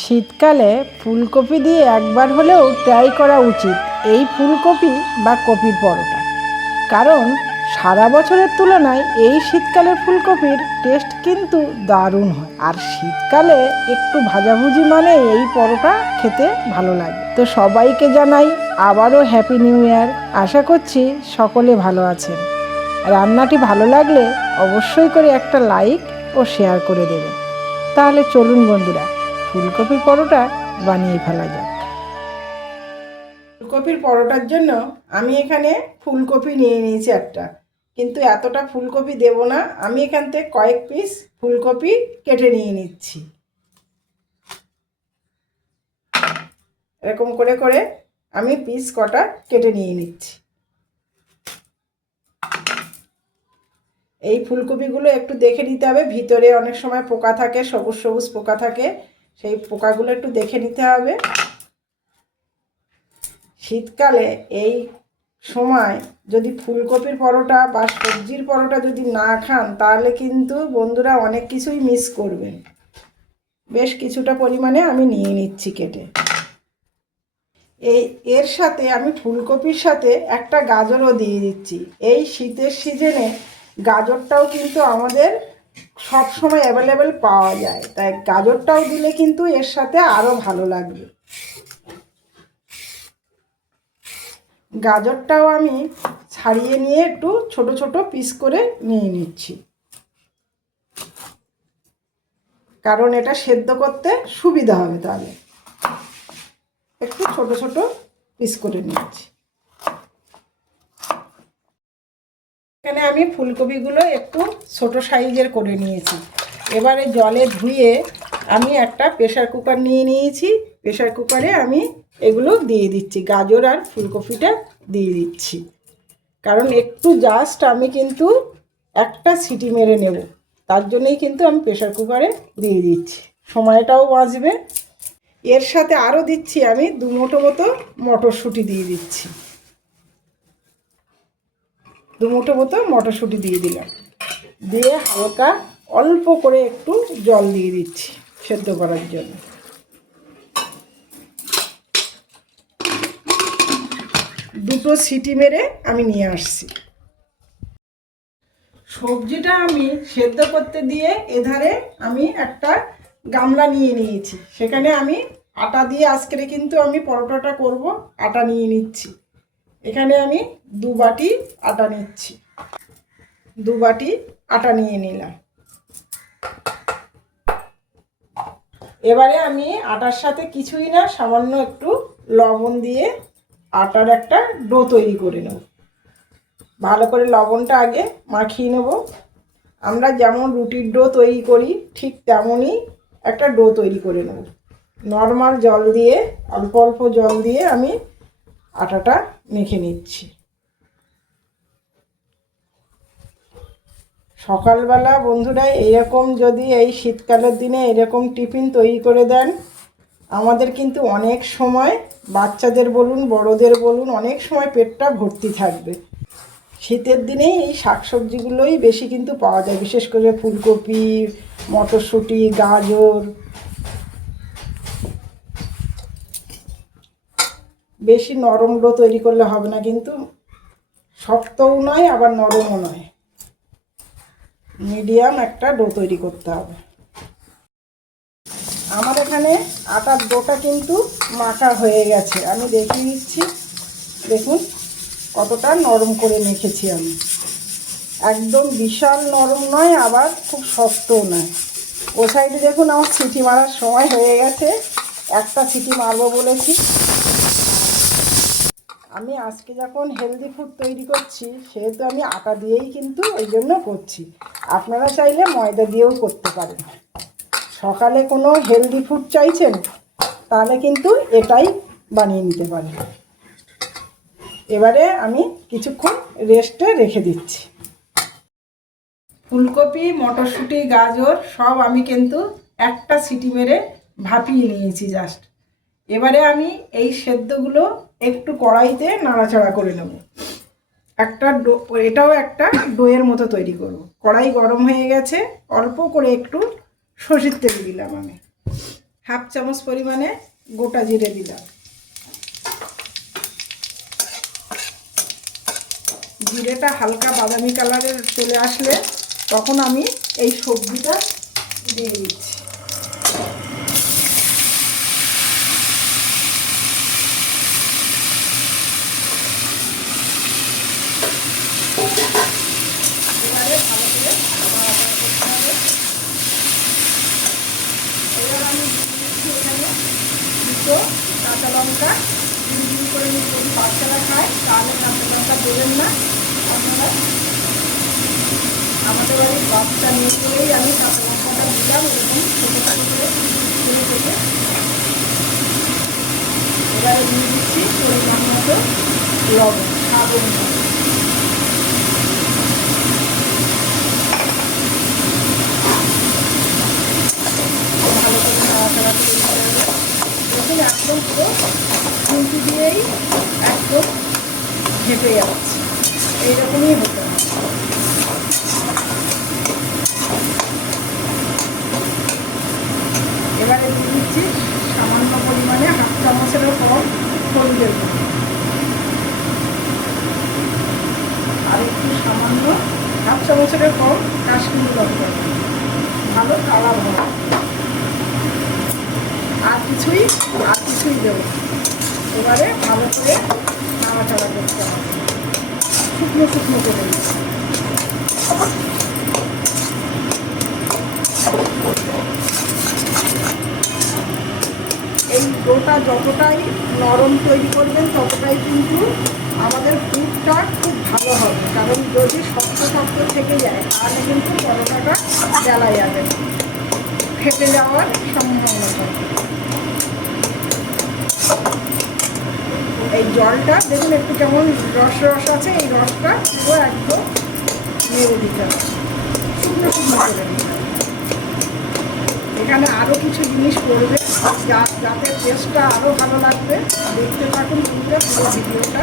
শীতকালে ফুলকপি দিয়ে একবার হলেও ট্রাই করা উচিত এই ফুলকপি বা কপির পরোটা। কারণ সারা বছরের তুলনায় এই শীতকালের ফুলকপির টেস্ট কিন্তু দারুণ হয়। আর শীতকালে একটু ভাজাভুজি মানে এই পরোটা খেতে ভালো লাগে। তো সবাইকে জানাই আবারও হ্যাপি নিউ ইয়ার। আশা করছি সকলে ভালো আছেন। রান্নাটি ভালো লাগলে অবশ্যই করে একটা লাইক ও শেয়ার করে দেবেন। তাহলে চলুন বন্ধুরা, ফুলকপির পরোটা বানিয়ে ফেলা যাক। ফুলকপির পরোটার জন্য আমি এখানে ফুলকপি নিয়ে নিয়েছি একটা, কিন্তু এতটা ফুলকপি দেব না। আমি এখান থেকে কয়েক পিস ফুলকপি কেটে নিয়ে নিচ্ছি। এরকম করে করে আমি পিস কটা কেটে নিয়ে নিচ্ছি। এই ফুলকপিগুলো একটু দেখে নিতে হবে, ভিতরে অনেক সময় পোকা থাকে, সবুজ সবুজ পোকা থাকে, সেই পোকাগুলো একটু দেখে নিতে হবে। শীতকালে এই সময় যদি ফুলকপির পরোটা বা সবজির পরোটা যদি না খান, তাহলে কিন্তু বন্ধুরা অনেক কিছুই মিস করবেন। বেশ কিছুটা পরিমাণে আমি নিয়ে নিচ্ছি কেটে। এর সাথে আমি ফুলকপির সাথে একটা গাজরও দিয়ে দিচ্ছি। এই শীতের সিজনে গাজরটাও কিন্তু আমাদের সব সময় অ্যাভেলেবেল পাওয়া যায়, তাই গাজরটাও দিলে কিন্তু এর সাথে আরও ভালো লাগবে। গাজরটাও আমি ছাড়িয়ে নিয়ে একটু ছোট ছোট পিস করে নিয়ে নিচ্ছি, কারণ এটা সেদ্ধ করতে সুবিধা হবে। তাহলে একটু ছোট ছোট পিস করে নিচ্ছি। এখানে আমি ফুলকপিগুলো একটু ছোট সাইজের করে নিয়েছি। এবারে জলে ধুয়ে আমি একটা প্রেসার কুকার নিয়ে নিয়েছি। প্রেসার কুকারে আমি এগুলো দিয়ে দিচ্ছি, গাজর আর ফুলকপিটা দিয়ে দিচ্ছি। কারণ একটু জাস্ট আমি কিন্তু একটা সিটি মেরে নেব, তার জন্যই কিন্তু আমি প্রেসার কুকারে দিয়ে দিচ্ছি, সময়টাও বাঁচবে। এর সাথে আরও দিচ্ছি আমি 2 মুঠো মতো মটরশুঁটি দিয়ে দিচ্ছি। 2 মুঠো মতো মটরশুঁটি দিয়ে দিলাম, দিয়ে হালকা অল্প করে একটু জল দিয়ে দিচ্ছি সেদ্ধ করার জন্য। দুটো সিটি মেরে আমি নিয়ে আসছি। সবজিটা আমি সেদ্ধ করতে দিয়ে এধারে আমি একটা গামলা নিয়ে নিয়েছি। সেখানে আমি আটা দিয়ে আজকে কিন্তু আমি পরোটাটা করব, আটা নিয়ে নিচ্ছি। এখানে আমি 2 বাটি আটা নিচ্ছি। 2 বাটি আটা নিয়ে নিলাম। এবারে আমি আটার সাথে কিছুই না, সামান্য একটু লবণ দিয়ে আটার একটা ডো তৈরি করে নেব। ভালো করে লবণটা আগে মাখিয়ে নেব। আমরা যেমন রুটির ডো তৈরি করি ঠিক তেমনই একটা ডো তৈরি করে নেব। নর্মাল জল দিয়ে, অল্প অল্প জল দিয়ে আমি আটাটা মেখে নিচ্ছি। সকালবেলা বন্ধুরা এরকম যদি এই শীতকালের দিনে এরকম টিফিন তৈরি করে দেন, আমাদের কিন্তু অনেক সময়, বাচ্চাদের বলুন বড়দের বলুন, অনেক সময় পেটটা ভর্তি থাকবে। শীতের দিনেই এই শাকসবজিগুলোই বেশি কিন্তু পাওয়া যায়, বিশেষ করে ফুলকপি, মটরশুঁটি, গাজর। বেশি নরম ডো তৈরি করলে হবে না, কিন্তু শক্তও নয় আবার নরমও নয়, মিডিয়াম একটা ডো তৈরি করতে হবে। আমার এখানে আটার ডোটা কিন্তু মাখা হয়ে গেছে, আমি দেখিয়ে দিচ্ছি। দেখুন কতটা নরম করে মেখেছি আমি। একদম বিশাল নরম নয়, আবার খুব শক্তও নয়। ও সাইডে দেখুন আমার সিটি মারার সময় হয়ে গেছে, একটা সিটি মারবো বলেছি। আমি আজকে যখন হেলদি ফুড তৈরি করছি, সেহেতু আমি আটা দিয়েই কিন্তু ওই জন্য করছি। আপনারা চাইলে ময়দা দিয়েও করতে পারেন। সকালে কোনো হেলদি ফুড চাইছেন, তাহলে কিন্তু এটাই বানিয়ে নিতে পারেন। এবারে আমি কিছুক্ষণ রেস্টে রেখে দিচ্ছি। ফুলকপি, মটরশুঁটি, গাজর সব আমি কিন্তু একটা সিটি মেরে ভাপিয়ে নিয়েছি জাস্ট। এবারে আমি এই সেদ্ধগুলো একটু কড়াইতে নাড়াচাড়া করে নেব। একটা ডো, এটাও একটা ডোয়ের মতো তৈরি করব। কড়াই গরম হয়ে গেছে, অল্প করে একটু সরষের তেল দিলাম আমি। হাফ চামচ পরিমাণে গোটা জিরে দিলাম। জিরেটা হালকা বাদামি কালারের চলে আসলে তখন আমি এই সবজিটা দিয়ে দিচ্ছি। এবারে ভালো করে নাড়াচাড়া করতে হবে। এবার আমি দিচ্ছি এখানে দুটো কাঁচা লঙ্কা, ঝিরি করে নিয়ে যদি বাচ্চারা খায় তাহলে কাঁচা লঙ্কা দেবেন না আপনারা। আমাদের বাড়ির বাচ্চা নিয়ে করেই আমি কাঁচা লঙ্কাটা দিলাম, এরকম ছোটো ছোটো করে ছেড়ে থেকে। এবারে দিয়ে দিচ্ছি পরিমাণ মতো লবণ, স্বাদ অনুযায়ী। ভালো করে নাড়াচাড়া করে দিতে হবে। দেখুন একদম পুরো খুন্তি দিয়েই একদম ঘেঁটে যাচ্ছে, এইরকমই হতে হবে। এবারে দিয়ে দিচ্ছি সামান্য পরিমাণে হাফ চামচেরও কম হলুদের গুঁড়ো, আর একটু সামান্য হাফ চামচেরও কম কাশ্মীরি লঙ্কা, ভালো কালার হবে। আর কিছুই দেবো। এবারে ভালো করে নাড়াচাড়া করতে হবে, শুকনো শুকনো করে দিচ্ছি। এই ডোটা যতটাই নরম তৈরি করবেন ততটাই কিন্তু আমাদের পুরটা খুব ভালো হবে, কারণ যদি শক্ত শক্ত থেকে যায় তাহলে কিন্তু পরোটাটা জ্বালা যাবে, ফেটে যাওয়ার সম্ভাবনা থাকে। এই জলটা দেখুন একটু কেমন রস রস আছে, এই রসটা পুরো একদম নেড়ে দিতে হবে, শুকনো শুকনো করে দিতে হবে। এখানে আরও কিছু জিনিস পড়বে যাতে টেস্টটা আরও ভালো লাগবে। দেখতে থাকুন পুরো ভিডিওটা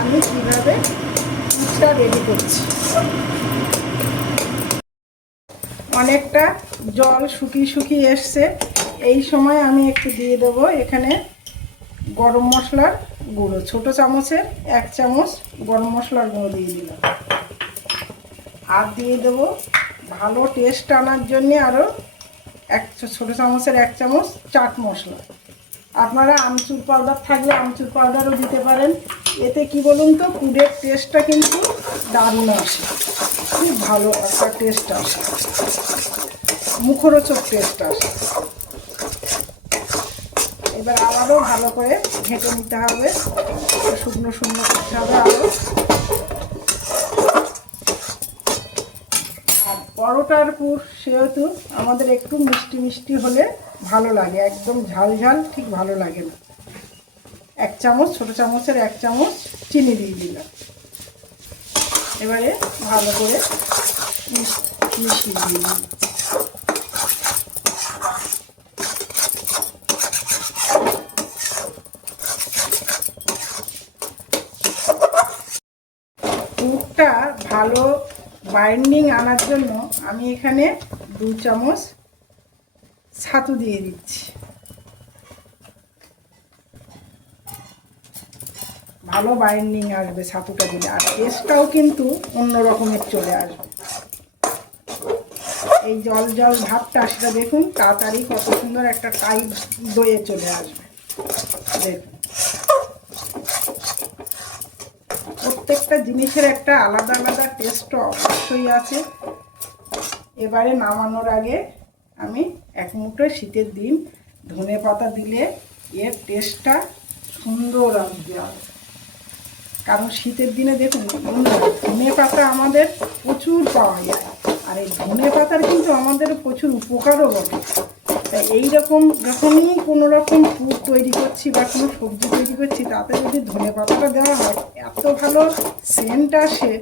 আমি কীভাবে পুরটা রেডি করছি। অনেকটা জল শুকিয়ে এসছে, এই সময় আমি একটু দিয়ে দেবো এখানে গরম মশলার গুঁড়ো, ছোটো চামচের 1 চামচ গরম মশলার গুঁড়ো দিয়ে দিলাম। আর দিয়ে দেবো ভালো টেস্ট আনার জন্যে আরও ছোটো চামচের 1 চামচ চাট মশলা। আপনারা আমচুর পাউডার থাকলে আমচুর পাউডারও দিতে পারেন। এতে কি বলুন তো, পুরের টেস্টটা কিন্তু দারুণ আসে, খুব ভালো একটা টেস্ট আসে, মুখরোচক টেস্ট আসে। এবার আবারও ভালো করে ঘেঁটে নিতে হবে, শুকনো শুকনো করতে হবে আরও। আর পরোটার পুর সেহেতু আমাদের একটু মিষ্টি মিষ্টি হলে ভালো লাগে, একদম ঝাল ঝাল ঠিক ভালো লাগে না। 1 চামচ, ছোটো চামচের 1 চামচ চিনি দিয়ে দিলাম। এবারে ভালো করে মিশিয়ে দিয়ে দিলাম। পুরটা ভালো বাইন্ডিং আনার জন্য আমি এখানে 2 চামচ ছাতু দিয়ে দিচ্ছি। ভালো বাইন্ডিং আসবে ছাতুটা দিলে, আর টেস্টটাও কিন্তু অন্য রকমের চলে আসবে। এই জল জল ভাবটা সেটা দেখুন তাড়াতাড়ি কত সুন্দর একটা টাইট দইয়ে চলে আসবে। দেখুন প্রত্যেকটা জিনিসের একটা আলাদা আলাদা টেস্ট অবশ্যই আছে। এবারে নামানোর আগে আমি 1 মুঠো শীতের দিন ধনেপাতা দিলে এর টেস্টটা সুন্দর আসবে। কারণ শীতের দিনে দেখুন ধনেপাতা আমাদের প্রচুর পাওয়া যায়, আর এই ধনেপাতার কিন্তু আমাদের প্রচুর উপকারও বটে। তাই এইরকম যখনই কোনো রকম পুর তৈরি করছি বা কোনো সবজি তৈরি করছি তাতে যদি ধনেপাতাটা দেওয়া হয় এত ভালো সেন্ট আসে,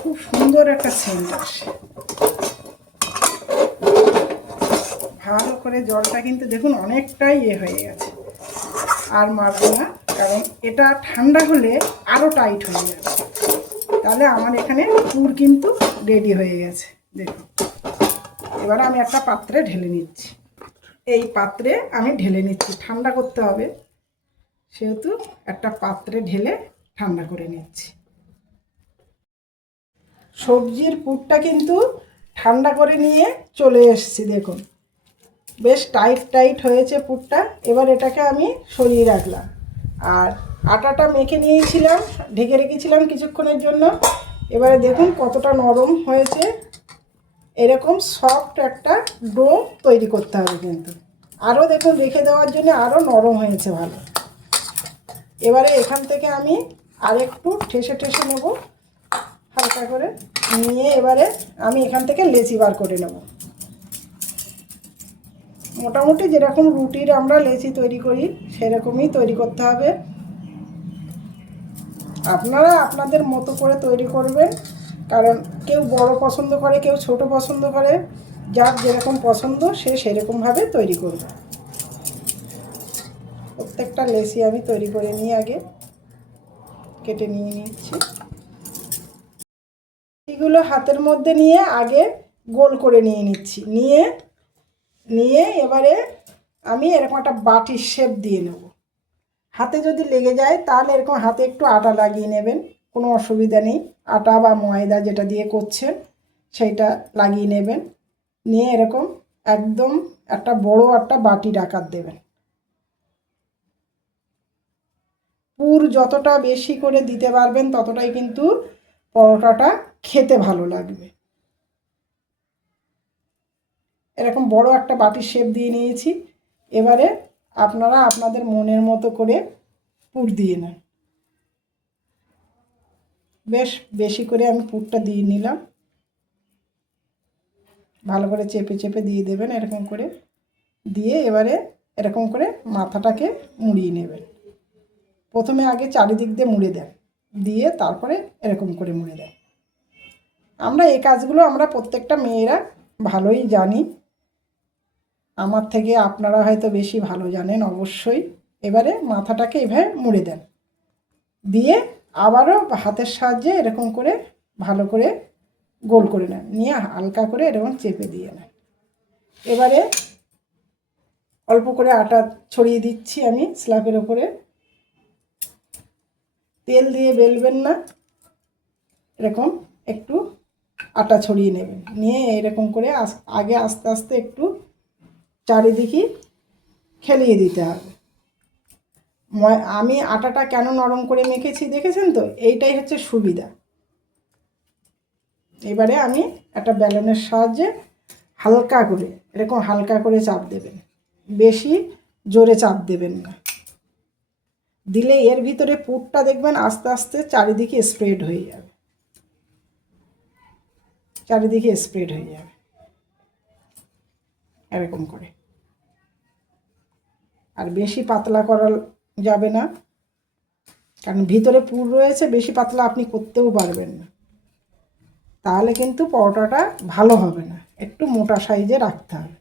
খুব সুন্দর একটা সেন্ট আসে। ভালো করে জলটা কিন্তু দেখুন অনেকটাই হয়ে গেছে, আর মারবো না, কারণ এটা ঠান্ডা হলে আরও টাইট হয়ে যাবে। তাহলে আমার এখানে পুর কিন্তু রেডি হয়ে গেছে। দেখুন এবার আমি একটা পাত্রে ঢেলে নিচ্ছি। এই পাত্রে আমি ঢেলে নিচ্ছি, ঠান্ডা করতে হবে সেহেতু একটা পাত্রে ঢেলে ঠান্ডা করে নিচ্ছি। সবজির পুরটা কিন্তু ঠান্ডা করে নিয়ে চলে এসেছি, দেখুন বেশ টাইট টাইট হয়েছে পুরটা। এবার এটাকে আমি সরিয়ে রাখলাম। আর আটাটা মেখে নিয়েছিলাম, ঢেকে রেখেছিলাম কিছুক্ষণের জন্য। এবারে দেখুন কতটা নরম হয়েছে। এরকম সফট একটা ডো তৈরি করতে হবে কিন্তু। আরও দেখুন রেখে দেওয়ার জন্য আরও নরম হয়েছে ভালো। এবারে এখান থেকে আমি আরেকটু ঠেসে ঠেসে নেব হালকা করে নিয়ে। এবারে আমি এখান থেকে লেচি বার করে নেব। মোটামুটি যেরকম রুটির আমরা লেচি তৈরি করি সেরকমই তৈরি করতে হবে। আপনারা আপনাদের মতো করে তৈরি করবেন, কারণ কেউ বড় পছন্দ করে, কেউ ছোট পছন্দ করে। যার যেরকম পছন্দ সে সেরকমভাবে তৈরি করবে। প্রত্যেকটা লেচি আমি তৈরি করে নিয়ে আগে কেটে নিয়ে নিচ্ছি। এগুলো হাতের মধ্যে নিয়ে আগে গোল করে নিয়ে নিচ্ছি। নিয়ে এবারে আমি এরকম একটা বাটির শেপ দিয়ে নেব। হাতে যদি লেগে যায় তাহলে এরকম হাতে একটু আটা লাগিয়ে নেবেন, কোনো অসুবিধা নেই। আটা বা ময়দা যেটা দিয়ে করছেন সেইটা লাগিয়ে নেবেন। নিয়ে এরকম একদম একটা বড় একটা বাটির আকার দেবেন। পুর যতটা বেশি করে দিতে পারবেন ততটাই কিন্তু পরোটাটা খেতে ভালো লাগবে। এরকম বড় একটা বাটির শেপ দিয়ে নিয়েছি। এবারে আপনারা আপনাদের মনের মতো করে পুর দিয়ে নেন। বেশ বেশি করে আমি পুরটা দিয়ে নিলাম। ভালো করে চেপে চেপে দিয়ে দেবেন এরকম করে। দিয়ে এবারে এরকম করে মাথাটাকে মুড়িয়ে নেবেন। প্রথমে আগে চারিদিক দিয়ে মুড়ে দেন, দিয়ে তারপরে এরকম করে মুড়ে দেন। আমরা এই কাজগুলো আমরা প্রত্যেকটা মেয়েরা ভালোই জানি। আমার থেকে আপনারা হয়তো বেশি ভালো জানেন অবশ্যই। এবারে মাথাটাকে এভাবে মুড়ে দেন, দিয়ে আবারও হাতের সাহায্যে এরকম করে ভালো করে গোল করে নেন, নিয়ে হালকা করে এরকম চেপে দিয়ে নেন। এবারে অল্প করে আটা ছড়িয়ে দিচ্ছি আমি স্ল্যাবের ওপরে। তেল দিয়ে বেলবেন না, এরকম একটু আটা ছড়িয়ে নেবেন। নিয়ে এরকম করে আগে আস্তে আস্তে একটু চারিদিকে খেলিয়ে দিতে হবে। আমি আটাটা কেন নরম করে মেখেছি দেখেছেন তো, এইটাই হচ্ছে সুবিধা। এবারে আমি একটা বেলনের সাহায্যে হালকা করে এরকম হালকা করে চাপ দেবেন, বেশি জোরে চাপ দেবেন না। দিলে এর ভিতরে পুরটা দেখবেন আস্তে আস্তে চারিদিকে স্প্রেড হয়ে যাবে, চারিদিকে স্প্রেড হয়ে যাবে এরকম করে। আর বেশি পাতলা করা যাবে না, কারণ ভিতরে পুর রয়েছে। বেশি পাতলা আপনি করতেও পারবেন না, তাহলে কিন্তু পরোটাটা ভালো হবে না। একটু মোটা সাইজে রাখতে হবে।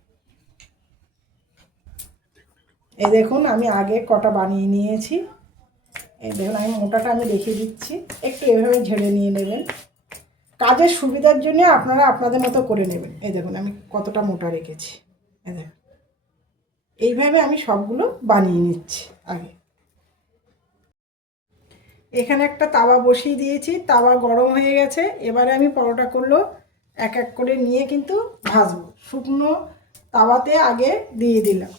এই দেখুন আমি আগে কটা বানিয়ে নিয়েছি। এই দেখুন আমি মোটাটা আমি দেখিয়ে দিচ্ছি। একটু এভাবে ঝেড়ে নিয়ে নেবেন, কাজের সুবিধার জন্য আপনারা আপনাদের মতো করে নেবেন। এই দেখুন আমি কতটা মোটা রেখেছি। এই দেখুন এইভাবে আমি সবগুলো বানিয়ে নিচ্ছি। আগে এখানে একটা তাওয়া বসিয়ে দিয়েছি, তাওয়া গরম হয়ে গেছে। এবারে আমি পরোটাগুলো এক এক করে নিয়ে কিন্তু ভাজবো। শুকনো তাওয়াতে আগে দিয়ে দিলাম।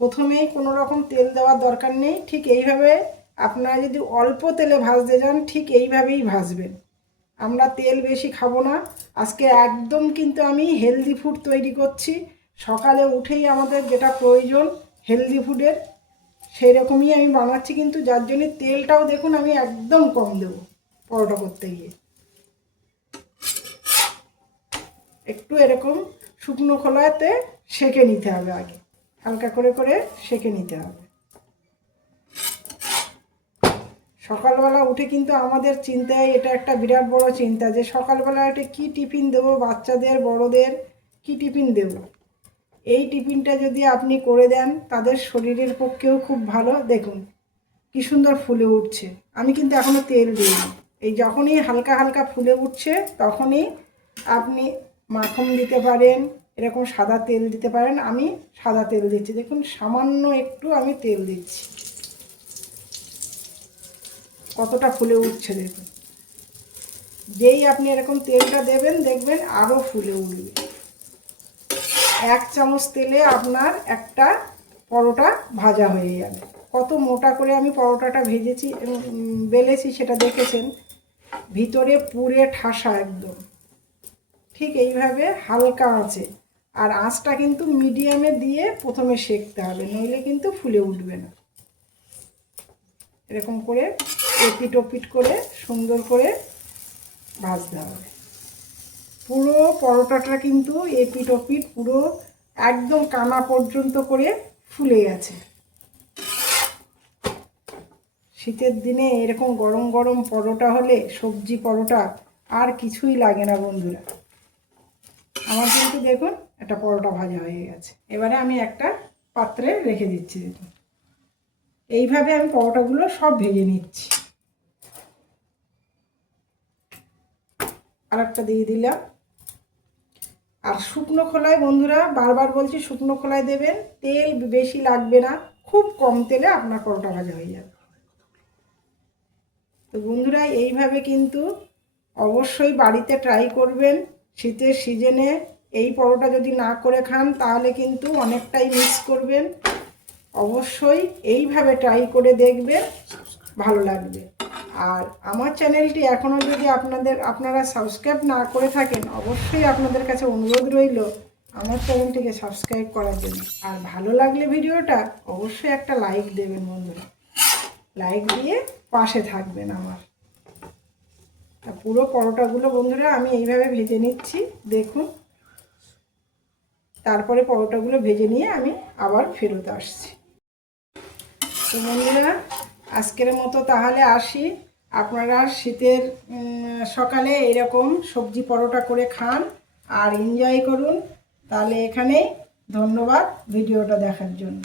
প্রথমেই কোনো রকম তেল দেওয়ার দরকার নেই। ঠিক এইভাবে আপনারা যদি অল্প তেলে ভাজতে যান ঠিক এইভাবেই ভাজবেন। আমরা তেল বেশি খাবো না আজকে। একদম কিন্তু আমি হেলদি ফুড তৈরি করছি। সকালে উঠেই আমাদের যেটা প্রয়োজন হেলদি ফুডের, সেই রকমই আমি বানাচ্ছি। কিন্তু যার জন্য তেলটাও দেখুন আমি একদম কম দেবো পরোটা করতে গিয়ে। একটু এরকম শুকনো খোলাতে সেঁকে নিতে হবে, আগে হালকা করে করে সেঁকে নিতে হবে। সকালবেলা উঠে কিন্তু আমাদের চিন্তায় এটা একটা বিরাট বড় চিন্তা, যে সকালবেলা উঠে কী টিফিন দেবো বাচ্চাদের বড়দের, কী টিফিন দেব। এই টিফিনটা যদি আপনি করে দেন তাদের শরীরের পক্ষেও খুব ভালো। দেখুন কি সুন্দর ফুলে উঠছে। আমি কিন্তু এখনও তেল দিইনি। এই যখনই হালকা হালকা ফুলে উঠছে তখনই আপনি মাখন দিতে পারেন, এরকম সাদা তেল দিতে পারেন। আমি সাদা তেল দিচ্ছি, দেখুন সামান্য একটু আমি তেল দিচ্ছি, কতটা ফুলে উঠছে দেখুন। যেই আপনি এরকম তেলটা দেবেন দেখবেন আরও ফুলে উঠবে। 1 চামচ তেলে আপনার একটা পরোটা ভাজা হয়ে যাবে। কত মোটা করে আমি পরোটাটা ভেজেছি বেলেছি সেটা দেখেছেন, ভিতরে পুরে ঠাসা একদম। ঠিক এইভাবে হালকা আঁচে, আর আঁচটা কিন্তু মিডিয়ামে দিয়ে প্রথমে সেঁকতে হবে, নইলে কিন্তু ফুলে উঠবে না। এরকম করে এপিট ওপিট করে সুন্দর করে ভাজতে হবে। পুরো পরোটাটা কিন্তু এপিট ওপিট পুরো একদম কানা পর্যন্ত করে ফুলে গেছে। শীতের দিনে এরকম গরম গরম পরোটা হলে, সবজি পরোটা, আর কিছুই লাগে না বন্ধুরা। আমার কিন্তু দেখুন একটা পরোটা ভাজা হয়ে গেছে। এবারে আমি একটা পাত্রে রেখে দিচ্ছি। দেখুন এইভাবে আমি পরোটাগুলো সব ভেজে নিচ্ছি। আর একটা দিয়ে দিলাম। আর শুকনো খোলায় বন্ধুরা, বারবার বলছি শুকনো খোলায় দেবেন, তেল বেশি লাগবে না, খুব কম তেলে আপনার পরোটা ভাজা হয়ে যাবে। তো বন্ধুরা এইভাবে কিন্তু অবশ্যই বাড়িতে ট্রাই করবেন। শীতের সিজনে এই পরোটা যদি না করে খান তাহলে কিন্তু অনেকটাই মিস করবেন। অবশ্যই এইভাবে ট্রাই করে দেখবেন, ভালো লাগবে। আর আমার চ্যানেলটি এখনও যদি আপনারা সাবস্ক্রাইব না করে থাকেন, অবশ্যই আপনাদের কাছে অনুরোধ রইল আমার চ্যানেলটিকে সাবস্ক্রাইব করার জন্য। আর ভালো লাগলে ভিডিওটা অবশ্যই একটা লাইক দেবেন বন্ধুরা, লাইক দিয়ে পাশে থাকবেন আমার। পুরো পরোটাগুলো বন্ধুরা আমি এইভাবে ভেজে নিচ্ছি দেখুন। তারপরে পরোটাগুলো ভেজে নিয়ে আমি আবার ফেরত আসছি। তো বন্ধুরা আজকের মতো তাহলে আসি। আপনারা শীতের সকালে এরকম সবজি পরোটা করে খান আর এনজয় করুন। তাহলে এখানেই, ধন্যবাদ ভিডিওটা দেখার জন্য।